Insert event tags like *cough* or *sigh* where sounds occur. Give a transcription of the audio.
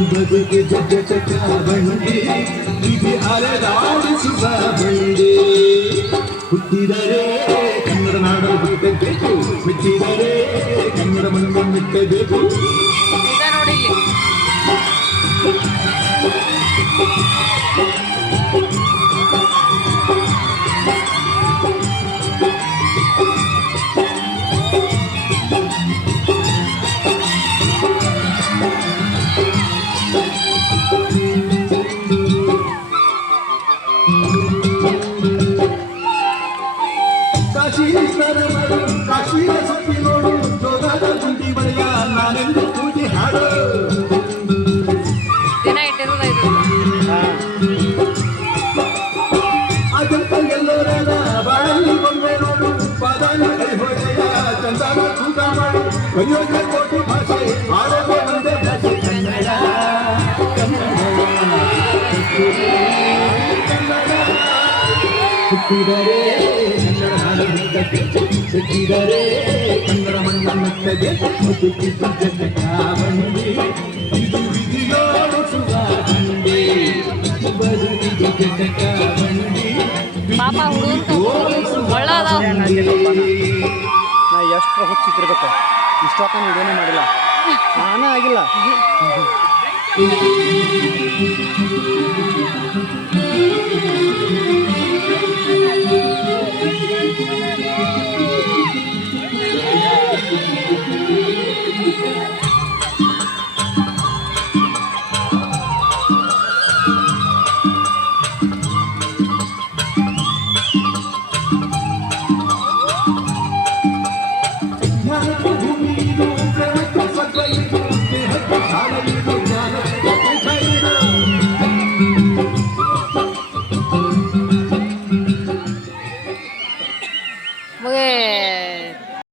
ಜಗತಕ ಬಂಡಿ ಇದು ಅಲೆದಾಡಿಸುವ ಬಂಡಿ. ಹುಟ್ಟಿದರೆ ಕನ್ನಡ ನಾಡು ಹುಟ್ಟಬೇಕು ಹುಟ್ಟಿದರೆ ಕನ್ನಡ ಮಣ್ಣು ಮುಟ್ಟಬೇಕು ನೋಡಿ ಕಾಶೀಶ್ವರ ಮರು ಕಾಶೀರ ಸುತ್ತಿ ನೋಡು ಜೋಗದ ಗುಂಡಿ ಬಳಿಯ ನಾನೆಂದು ಕೂಗಿ ಹಾಡು ಅಜಂತ ಎಲ್ಲೋರನ ಬಾಳಲ್ಲಿ ಬೊಂಬೆ ನೋಡು ಪಾದಾನ ಕೈ ಹೊಡೆಯ ಚಂದನ ತೂಕ ಮಾಡು ಕಲಿಯೋಗ ಕೋಟಿ ಭಾಷೆ ಆಡೋದು ಒಂದೇ ಭಾಷೆ ಕನ್ನಡ ಕನ್ನಡ ಕನ್ನಡ ಹುಟ್ಟಿದರೆ ಕನ್ನಡ ಮಣ್ಣು ಮುಟ್ಟದೆ ಹುಟ್ಟಿದ್ದು ಜಗತ್ತ ಬಂಡಿ ಇದು ವಿಧಿಯೋಡಿಸುವ ಬಂಡಿ ಬದುಕಿಗೆ ಜಗತ್ತ ಬಂಡಿ ಪಾಪ ನಾ ಎಷ್ಟು ಹುಚ್ಚಿಟ್ಟಿರ್ಬೇಕು ಇಷ್ಟೊತ್ತ ವಿಡಿಯೋನೇ ಮಾಡಿಲ್ಲ. ನಾನೇ ಆಗಿಲ್ಲ. *laughs* 对。